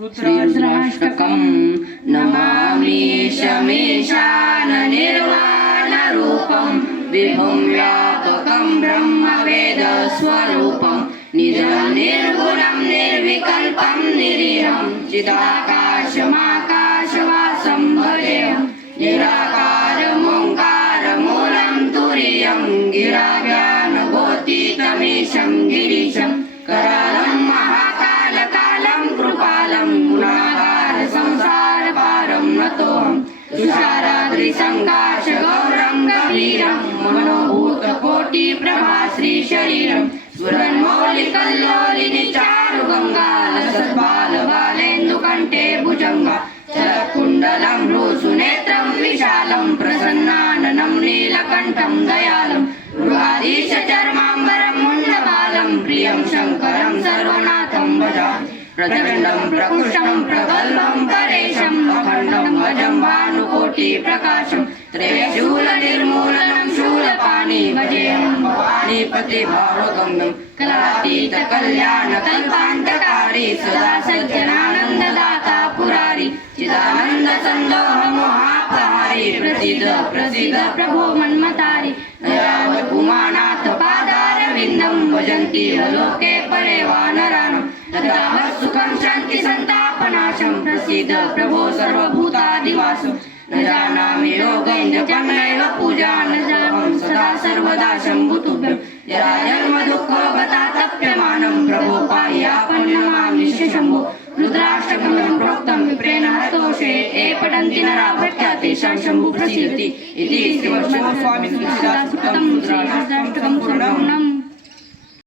रुद्राष्टकं नमामि शमीशाननिर्वाणरूपं विभुं व्यापकं ब्रह्मवेदस्वरूपं निजं निर्गुणं निर्विकल्पं निरीहं चिदाकाशमाकाशवासं भजेऽहं निराकारमोङ्कारमूलं तुरीयं गिराव्यानभूतितमीशं गिरीशं करालं महाकालकालं कृपालं गुणागार संसारपारं नतोऽहं तुषाराद्रिसङ्काशगौरं गभीरं मनोभूतकोटिप्रभाश्रीशरीरं स्फुरन्मौलिकल्लोलिनि चारुगङ्गालसद्बालबालेन्दुकण्ठे भुजङ्गा चलकुण्डलं भ्रूसुनेत्रं विशालं प्रसन्नाननं नीलकण्ठं दयालं मृगाधीशचर्माम्बरं मुण्डबालं प्रियं शङ्करं सर्वनाथं भजामि प्रचण्डं प्रकृष्टं प्रगल्भं परेशं अखण्डं भजं भानुकोटिप्रकाशं त्रयशूलनिर्मूलनं शूलपाणि भजेऽहं भवानीपतिभावगम्यं कलातीतकल्याणकल्पान्तकारी सदा सज्जनानन्ददाता पुरारी चिदानन्दसन्दोहमोहापहारी प्रसीद प्रसीद प्रभो मन्मतारी दयावत् पुमानाथ पादारविन्दं भजन्ति लोके परे वानराणां तदाह सुखं शान्ति सन्तापनाशं प्रसीद प्रभो सर्वभूतादिवासं न जानामि योगैन्द्रपन्नैव पूजा न जाहं सदा सर्वदा शम्भुतुभ्यं जराजन्म दुःखगतातप्यमानं प्रभो पाह्यापं नमामि शम्भो रुद्राष्टकं प्रोक्तं विप्रेण हतोषे ये पठन्ति नरा भक्त्या तेषां शम्भु प्रसीदति इति श्रीवैष्णवस्वामिन् तुलसीदासकृतं रुद्राष्टकं पूर्णं